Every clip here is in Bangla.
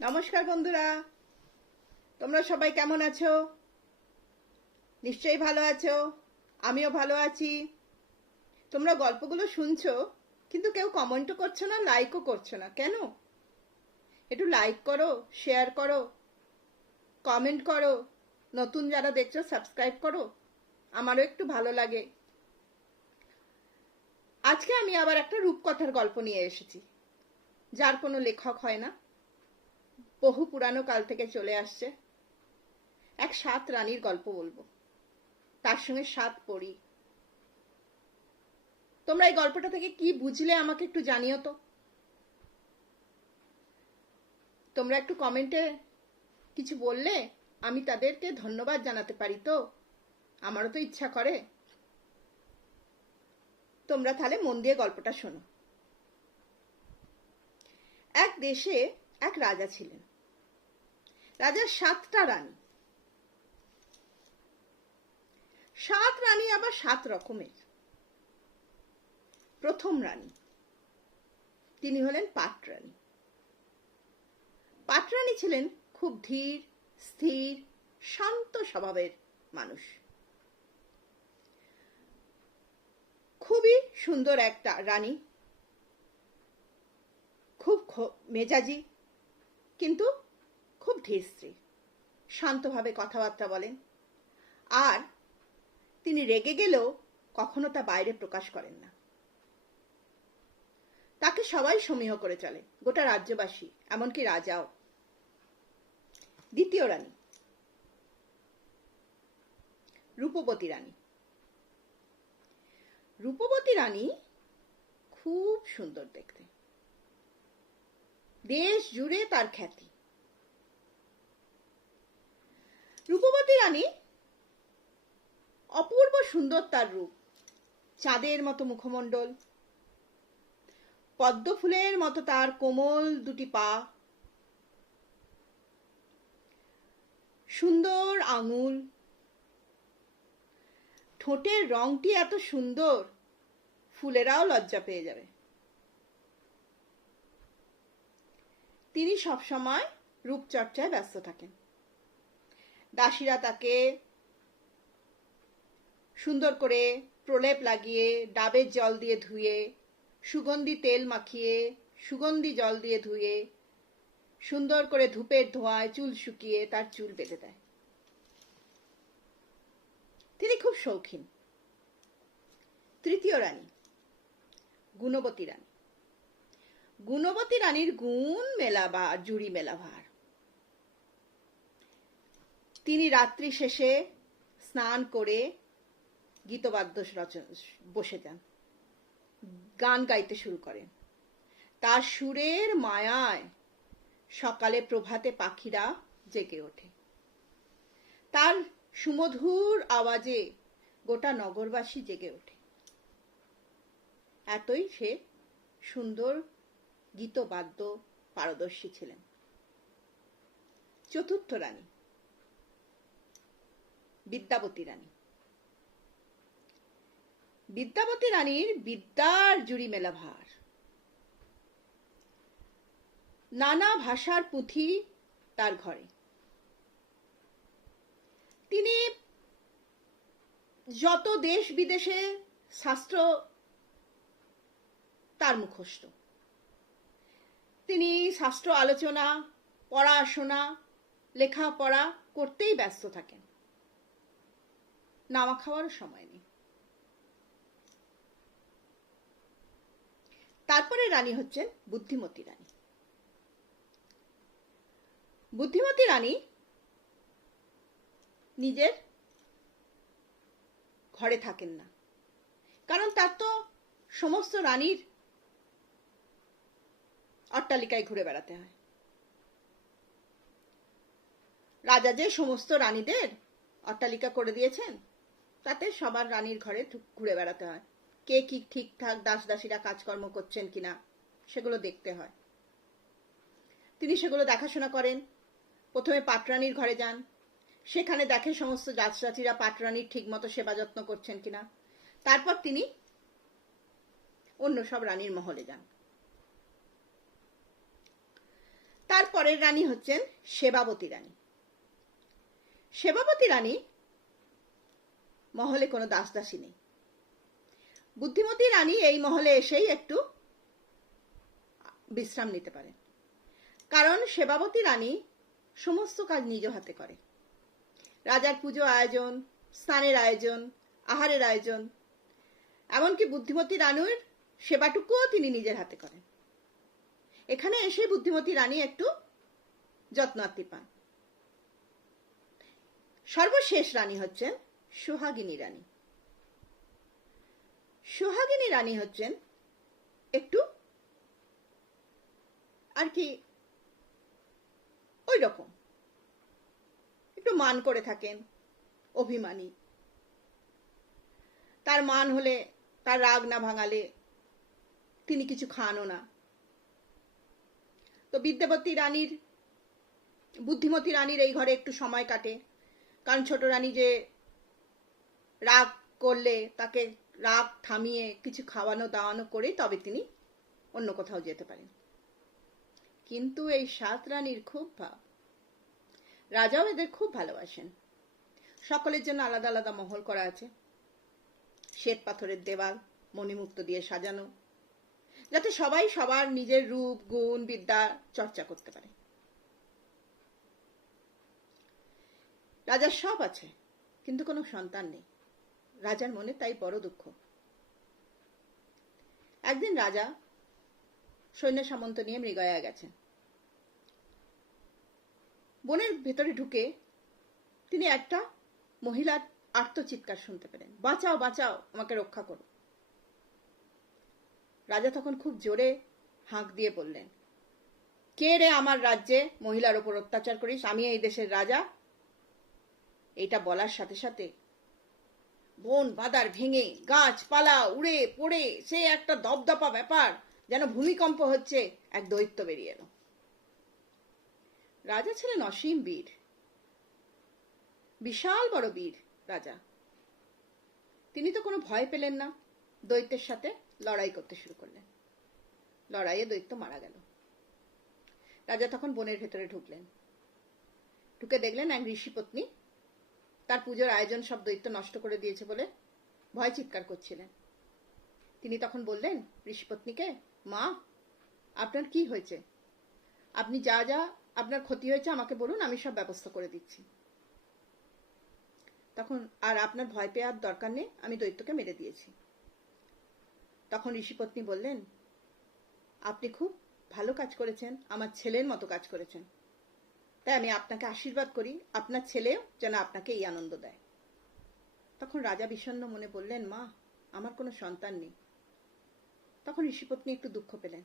নমস্কার বন্ধুরা, তোমরা সবাই কেমন আছো? নিশ্চয়ই ভালো আছো। আমিও ভালো আছি। তোমরা গল্পগুলো শুনছো, কিন্তু কেউ কমেন্টও করছো না, লাইকও করছো না, কেন? একটু লাইক করো, শেয়ার করো, কমেন্ট করো। নতুন যারা দেখছো সাবস্ক্রাইব করো, আমারও একটু ভালো লাগে। আজকে আমি আবার একটা রূপকথার গল্প নিয়ে এসেছি, যার কোনো লেখক হয় না, বহু পুরানো কাল থেকে চলে আসছে। এক 7 রানীর গল্প বলবো, তার সঙ্গে 7 পরী। তোমরা এই গল্পটা থেকে কি বুঝলে আমাকে একটু জানিও তো। তোমরা একটু কমেন্টে কিছু বললে আমি তাদেরকে ধন্যবাদ জানাতে পারি, তো আমারও তো ইচ্ছা করে। তোমরা তাহলে মন দিয়ে গল্পটা শোনো। এক দেশে এক রাজা ছিলেন। রাজার 7টা রানী। 7 রানী আবার 7 রকমের। প্রথম রানী, তিনি হলেন পাটরানী। পাটরানী ছিলেন খুব ধীর, স্থির, শান্ত স্বভাবের মানুষ। খুবই সুন্দর একটা রানী, খুব মেজাজি, কিন্তু খুব ধীরস্থির, শান্তভাবে কথাবার্তা বলেন। আর তিনি রেগে গেলেও কখনো তা বাইরে প্রকাশ করেন না। তাকে সবাই সমীহ করে চলে, গোটা রাজ্যবাসী, এমনকি রাজাও। দ্বিতীয় রানী, রূপবতী রানী। রূপবতী রানী খুব সুন্দর দেখতে, দেশ জুড়ে তার খ্যাতি। রূপবতী রানী অপূর্ব সুন্দর, তার রূপ। চাঁদের মতো মুখমণ্ডল, পদ্ম ফুলের মতো তার কোমল দুটি পা, সুন্দর আঙুল, ঠোঁটের রংটি এত সুন্দর, ফুলেরাও লজ্জা পেয়ে যাবে। তিনি সবসময় রূপচর্চায় ব্যস্ত থাকেন। দাসীরা তাকে সুন্দর করে প্রলেপ লাগিয়ে, ডাবের জল দিয়ে ধুয়ে, সুগন্ধি তেল মাখিয়ে, সুগন্ধি জল দিয়ে ধুয়ে, সুন্দর করে ধূপের ধোঁয়ায় চুল শুকিয়ে তার চুল বেঁধে দেয়। তিনি খুব শৌখিন। তৃতীয় রানী, গুণবতী রানী। গুণবতী রানীর গুণ মেলাবার, জুড়ি মেলাভার। তিনি রাত্রি শেষে স্নান করে গীতবাদ্য বসে যান, গান গাইতে শুরু করেন। তার সুরের মায়ায় সকালে প্রভাতে পাখিরা জেগে ওঠে। তার সুমধুর আওয়াজে গোটা নগরবাসী জেগে ওঠে। এতই সে সুন্দর গীতবাদ্য পারদর্শী ছিলেন। চতুর্থ রানী, বিদ্যাবতী রানী। বিদ্যাবতী রানীর বিদ্যার জুড়ি মেলা ভার। নানা ভাষার পুঁথি তার ঘরে। তিনি যত দেশ বিদেশে শাস্ত্র তার মুখস্থ। তিনি শাস্ত্র আলোচনা, পড়াশোনা, লেখাপড়া করতেই ব্যস্ত থাকেন। নাওয়া খাওয়ারও সময় নেই। তারপরে রানী হচ্ছেন বুদ্ধিমতী রানী। বুদ্ধিমতী রানী নিজের ঘরে থাকেন না, কারণ তার তো সমস্ত রানীর অট্টালিকায় ঘুরে বেড়াতে হয়। রাজা যে সমস্ত রানীদের অট্টালিকা করে দিয়েছেন, তাতে সবার রানীর ঘরে ঘুরে বেড়াতে হয়। কে কি ঠিকঠাক দাস দাসীরা কাজকর্ম করছেন কিনা সেগুলো দেখতে হয়। তিনি সেগুলো দেখাশোনা করেন। প্রথমে পাটরানীর ঘরে যান, সেখানে দেখে সমস্ত দাসদাসীরা পাটরানীর ঠিক মতো সেবা যত্ন করছেন কিনা। তারপর তিনি অন্য সব রানীর মহলে যান। তারপর পরের রানী হচ্ছেন সেবাবতী রানী। সেবাবতী রানী মহলে কোনো দাসদাসী নেই। বুদ্ধিমতী রানী এই মহলে এসেই একটু বিশ্রাম নিতে পারেন, কারণ সেবাবতী রানী সমস্ত কাজ নিজ হাতে করে। রাজার পুজো আয়োজন, স্নানের আয়োজন, আহারের আয়োজন, এমনকি বুদ্ধিমতী রানীর সেবাটুকুও তিনি নিজের হাতে করেন। এখানে এসে বুদ্ধিমতী রানী একটু যত্নার্থী পান। সর্বশেষ রানী হচ্ছেন সোহাগিনী রানী। সোহাগিনী রানী হচ্ছেন একটু আর কি ওই রকম, একটু মান করে থাকেন, অভিমানী। তার মান হলে, তার রাগ না ভাঙালে তিনি কিছু খানও না। তো বিদ্যাবতী রানীর, বুদ্ধিমতী রানীর এই ঘরে একটু সময় কাটে, কারণ ছোট রানী যে রাগ করলে তাকে রাগ থামিয়ে কিছু খাওয়ানো দাওয়ানো করে তবে তিনি অন্য কোথাও যেতে পারেন। কিন্তু এই 7 রানীর খুব ভাব, রাজাও এদের খুব ভালোবাসেন। সকলের জন্য আলাদা আলাদা মহল করা আছে, শ্বেত পাথরের দেওয়াল মণিমুক্ত দিয়ে সাজানো, যাতে সবাই সবার নিজের রূপ গুণ বিদ্যা চর্চা করতে পারে। রাজার সব আছে, কিন্তু কোনো সন্তান নেই। রাজার মনে তাই বড় দুঃখ। একদিন রাজা সৈন্য সামন্ত নিয়ে মৃগয়া গেছেন। বনের ভেতরে ঢুকে তিনি একটা মহিলার আর্তচিৎকার শুনতে পেলেন, বাঁচাও বাঁচাও, আমাকে রক্ষা করো। রাজা তখন খুব জোরে হাঁক দিয়ে বললেন, কে রে আমার রাজ্যে মহিলার ওপর অত্যাচার করিস? আমি এই দেশের রাজা। এইটা বলার সাথে সাথে বন বাদার ভেঙে গাছপালা উড়ে পড়ে সে একটা দপদপা ব্যাপার, যেন ভূমিকম্প হচ্ছে, এক দৈত্য বেরিয়ে এলো। রাজা ছিলেন অসীম বীর, বিশাল বড় বীর রাজা। তিনি তো কোনো ভয় পেলেন না, দৈত্যের সাথে লড়াই করতে শুরু করলেন। লড়াইয়ে দৈত্য মারা গেল। রাজা তখন বনের ভেতরে ঢুকলেন। ঢুকে দেখলেন এক ঋষি পত্নী তার পুজোর আয়োজন সব দৈত্য নষ্ট করে দিয়েছে বলে ভয় চিৎকার করছিলেন। তিনি তখন বললেন ঋষিপত্নীকে, মা, আপনার কি হয়েছে? আপনি যা যা আপনার ক্ষতি হয়েছে আমাকে বলুন, আমি সব ব্যবস্থা করে দিচ্ছি। তখন আর আপনার ভয় পেয়ে আর দরকার নেই, আমি দৈত্যকে মেরে দিয়েছি। তখন ঋষিপত্নী বললেন, আপনি খুব ভালো কাজ করেছেন, আমার ছেলের মতো কাজ করেছেন, তাই আমি আপনাকে আশীর্বাদ করি আপনার ছেলেও যেন আপনাকে এই আনন্দ দেয়। তখন রাজা বিষণ্ণ মনে বললেন, মা, আমার কোনো সন্তান নেই। তখন ঋষিপত্নী একটু দুঃখ পেলেন।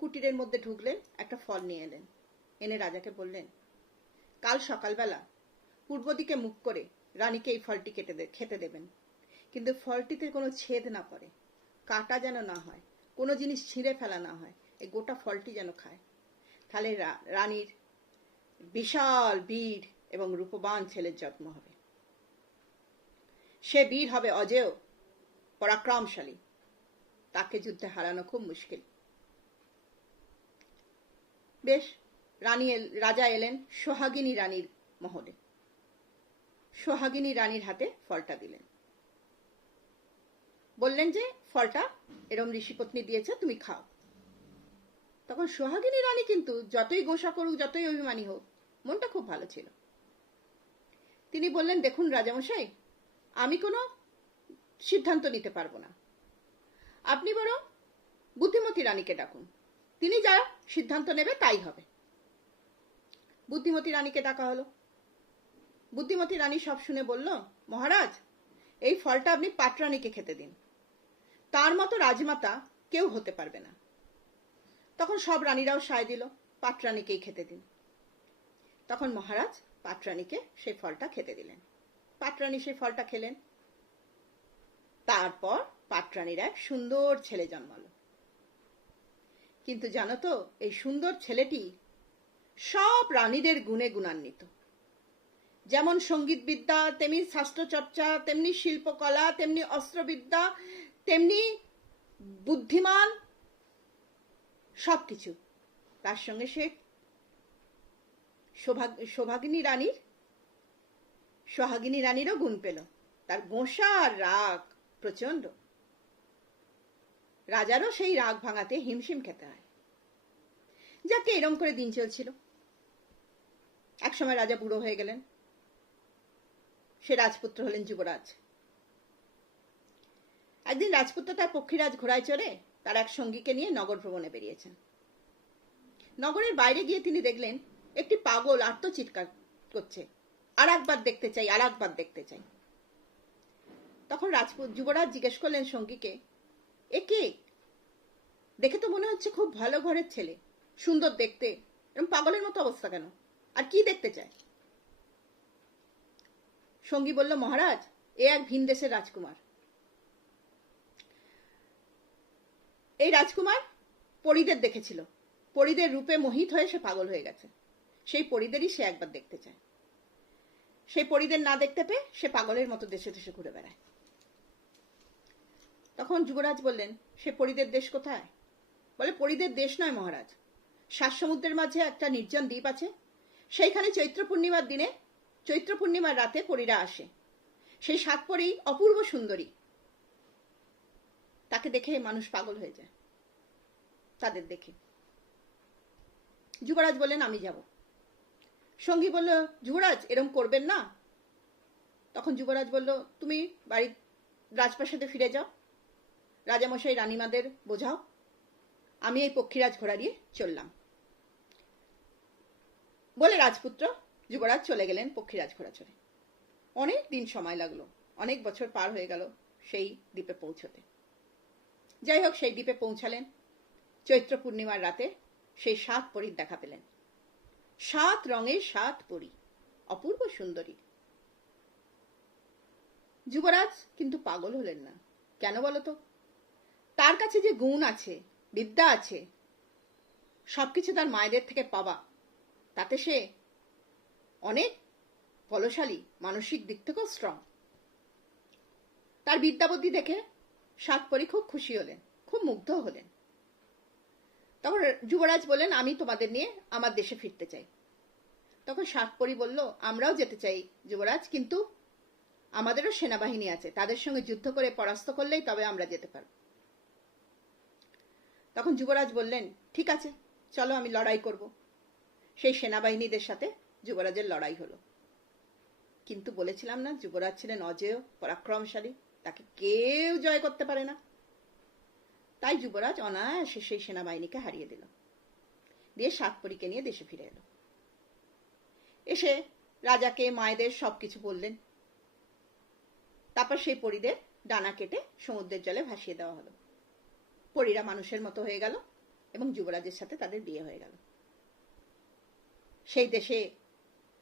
কুটিরের মধ্যে ঢুকলেন, একটা ফল নিয়ে এলেন, এনে রাজাকে বললেন, কাল সকালবেলা পূর্ব দিকে মুখ করে রানীকে এই ফলটি খেতে দেবেন, কিন্তু ফলটিতে কোনো ছেদ না পড়ে, কাটা যেন না হয়, কোনো জিনিস ছিঁড়ে ফেলা না হয়, এই গোটা ফলটি যেন খায়। তাহলে রানীর বিশাল বীর এবং রূপবান ছেলের জন্ম হবে। সে বীর হবে অজেয়, পরাক্রমশালী, তাকে যুদ্ধে হারানো খুব মুশকিল। বেশ, রাজা এলেন সোহাগিনী রানীর মহলে। সোহাগিনী রানীর হাতে ফলটা দিলেন, বললেন যে ফলটা এরম ঋষিপত্নী দিয়েছে, তুমি খাও। তখন সোহাগিনী রানী কিন্তু যতই গোসা করুক, যতই অভিমানী হোক, মনটা খুব ভালো ছিল। তিনি বললেন, দেখুন রাজামশাই, আমি কোনো সিদ্ধান্ত নিতে পারবো না, আপনি বরং বুদ্ধিমতী রানীকে ডাকুন, তিনি যা সিদ্ধান্ত নেবে তাই হবে। বুদ্ধিমতী রানীকে ডাকা হলো। বুদ্ধিমতী রানী সব শুনে বলল, মহারাজ, এই ফলটা আপনি পাটরানীকে খেতে দিন, তার মতো রাজমাতা কেউ হতে পারবে না। তখন সব রানীরাও সায় দিল, পাটরানীকেই খেতে দিন। তখন মহারাজ পাটরানীকে সেই ফলটা খেতে দিলেন। পাটরানী সেই ফলটা খেলেন। তারপর পাটরানীর এক সুন্দর ছেলে জন্মালো। কিন্তু জানো তো, এই সুন্দর ছেলেটি সব রানীদের গুণে গুণান্বিত। যেমন সঙ্গীত বিদ্যা, তেমনি শাস্ত্রচর্চা, তেমনি শিল্পকলা, তেমনি অস্ত্রবিদ্যা, তেমনি বুদ্ধিমান, সবকিছু। তার সঙ্গে সে সোহাগিনী রানীরও গুণ পেল। তার গোঁসা আর রাগ প্রচন্ড। রাজারও সেই রাগ ভাঙাতে হিমশিম খেতে হয়। যাকে এরম করে দিন চলছিল। একসময় রাজা বুড়ো হয়ে গেলেন। সে রাজপুত্র হলেন যুবরাজ। একদিন রাজপুত্র তার পক্ষীরাজ ঘোড়ায় চড়ে তার এক সঙ্গীকে নিয়ে নগর ভ্রমণে বেরিয়েছেন। নগরের বাইরে গিয়ে তিনি দেখলেন একটি পাগল আর্তচিৎকার করছে, আর একবার দেখতে চাই, আর একবার দেখতে চাই। তখন যুবরাজ জিজ্ঞেস করলেন সঙ্গীকে, এ কে? দেখে তো মনে হচ্ছে খুব ভালো ঘরের ছেলে, সুন্দর দেখতে, এরকম পাগলের মতো অবস্থা কেন? আর কি দেখতে চায়? সঙ্গী বলল, মহারাজ, এ এক ভিন দেশের রাজকুমার। এই রাজকুমার পরীদের দেখেছিল। পরীদের রূপে মোহিত হয়ে সে পাগল হয়ে গেছে। সেই পরীদেরই সে একবার দেখতে চায়। সেই পরীদের না দেখতে পেয়ে সে পাগলের মতো দেশে দেশে ঘুরে বেড়ায়। তখন যুবরাজ বললেন, সে পরীদের দেশ কোথায়? বলে, পরীদের দেশ নয় মহারাজ, 7 সমুদ্রের মাঝে একটা নির্জন দ্বীপ আছে। সেইখানে চৈত্র পূর্ণিমার রাতে পরীরা আসে। সেই 7 পরী অপূর্ব সুন্দরী। তাকে দেখে মানুষ পাগল হয়ে যায়, তাদের দেখে। যুবরাজ বললেন, আমি যাব। সঙ্গী বলল, যুবরাজ এরম করবেন না। তখন যুবরাজ বলল, তুমি বাড়ির রাজপ্রাসাদে ফিরে যাও, রাজামশাই রানীমাদের বোঝাও, আমি এই পক্ষীরাজ ঘোড়া দিয়ে চললাম। বলে রাজপুত্র যুবরাজ চলে গেলেন পক্ষীরাজ ঘোড়া চড়ে। অনেক দিন সময় লাগলো, অনেক বছর পার হয়ে গেল সেই দ্বীপে পৌঁছতে। যাই হোক, সেই দ্বীপে পৌঁছালেন। চৈত্র পূর্ণিমার রাতে সেই 7 পরীর দেখা পেলেন। 7 রঙের 7 পরী, অপূর্ব সুন্দরী। যুবরাজ কিন্তু পাগল হলেন না। কেন বলতো? তার কাছে যে গুণ আছে, বিদ্যা আছে, সবকিছু তার মায়েদের থেকে পাওয়া, তাতে সে অনেক বলশালী, মানসিক দিক থেকেও স্ট্রং। তার বিদ্যাবুদ্ধি দেখে 7 পরী খুব খুশি হলেন, খুব মুগ্ধ হলেন। তখন যুবরাজ বললেন, আমি তোমাদের নিয়ে আমার দেশে ফিরতে চাই। তখন 7 পরী বলল, আমরাও যেতে চাই যুবরাজ, কিন্তু আমাদেরও সেনাবাহিনী আছে, তাদের সঙ্গে যুদ্ধ করে পরাস্ত করলেই তবে আমরা যেতে পারব। তখন যুবরাজ বললেন, ঠিক আছে, চলো, আমি লড়াই করব। সেই সেনাবাহিনীদের সাথে যুবরাজের লড়াই হলো। কিন্তু বলেছিলাম না, যুবরাজ ছিলেন অজেয়, পরাক্রমশালী, তাকে কেউ জয় করতে পারে না। তাই যুবরাজ অনায়াসে সেই সেনাবাহিনীকে হারিয়ে দিল, দিয়ে 7 পরীকে নিয়ে দেশে ফিরে এলো। এসে রাজাকে, মায়েদের সবকিছু বললেন। তারপর সেই পরীদের ডানা কেটে সমুদ্রের জলে ভাসিয়ে দেওয়া হলো। পরীরা মানুষের মতো হয়ে গেল এবং যুবরাজের সাথে তাদের বিয়ে হয়ে গেল। সেই দেশে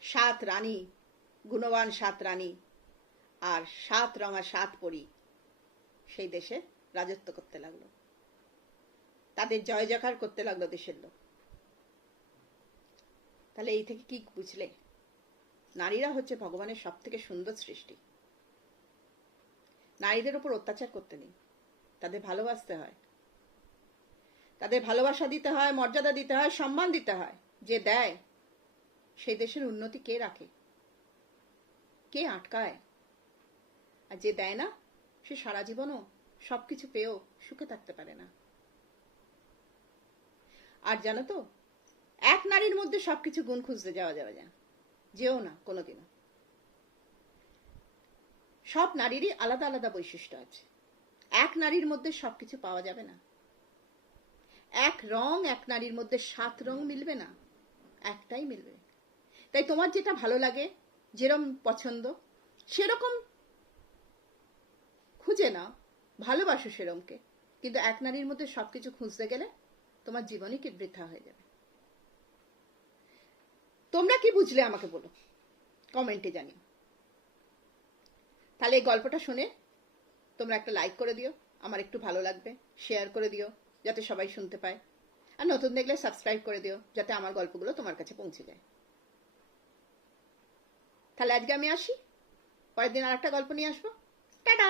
7 রানী, গুণবান 7 রানী আর 7 রঙা 7 পরী সেই দেশে রাজত্ব করতে লাগলো। তাদের জয় জয়কার করতে লাগলো দেশের লোক। তাহলে এই থেকে কি বুঝলে? নারীরা হচ্ছে ভগবানের সব থেকে সুন্দর সৃষ্টি। নারীদের উপর অত্যাচার করতে নেই, তাদের ভালোবাসতে হয়, তাদের ভালোবাসা দিতে হয়, মর্যাদা দিতে হয়, সম্মান দিতে হয়। যে দেয় সেই দেশের উন্নতি কে রাখে, কে আটকায়? আর যে দেয় না, সে সারা জীবনও সবকিছু পেয়েও সুখে থাকতে পারে না। আর জানো তো, এক নারীর মধ্যে সবকিছু গুণ খুঁজতে যাওয়া যাবে না, যেও না কোনোদিনও। সব নারীরই আলাদা আলাদা বৈশিষ্ট্য আছে। এক নারীর মধ্যে সবকিছু পাওয়া যাবে না। এক রং এক নারীর মধ্যে 7 রং মিলবে না, একটাই মিলবে। তাই তোমার যেটা ভালো লাগে, যেরকম পছন্দ, সেরকম খুঁজে নাও, ভালোবাসো সেরকমকে। কিন্তু এক নারীর মধ্যে সবকিছু খুঁজতে গেলে তোমার জীবনই কি বৃথা হয়ে যাবে। তোমরা কি বুঝলে আমাকে বলো, কমেন্টে জানিও। তাহলে এই গল্পটা শুনে তোমরা একটা লাইক করে দিও, আমার একটু ভালো লাগবে। শেয়ার করে দিও যাতে সবাই শুনতে পায়। আর নতুন দেখলে সাবস্ক্রাইব করে দিও যাতে আমার গল্পগুলো তোমার কাছে পৌঁছে যায়। তাহলে আজকে আমি আসি, পরের দিন আর একটা গল্প নিয়ে আসবো। টাটা।